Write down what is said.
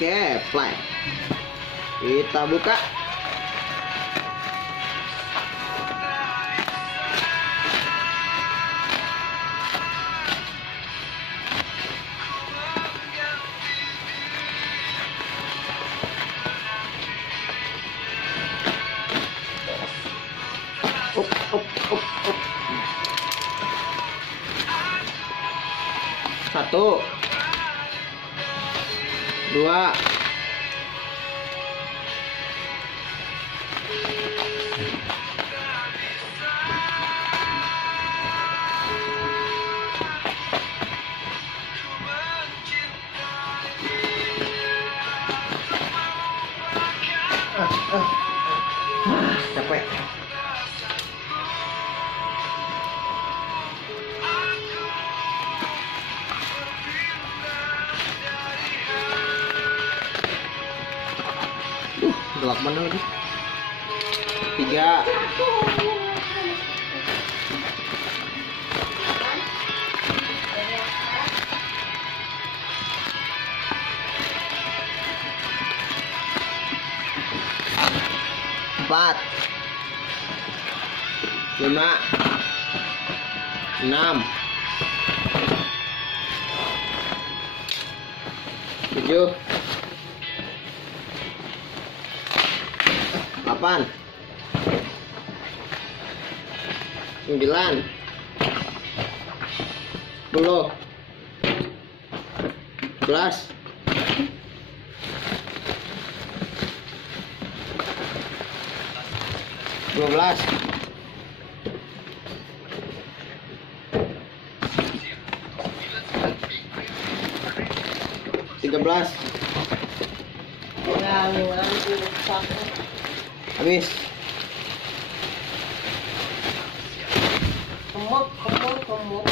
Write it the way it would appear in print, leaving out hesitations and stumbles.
Oke, play. Kita buka. Up. Satu, dua, capek. Gelap mana lagi? 3. Empat, 5, 6, 7, 8, 9, 10, 11, 12, 13. Habis. Kemuk.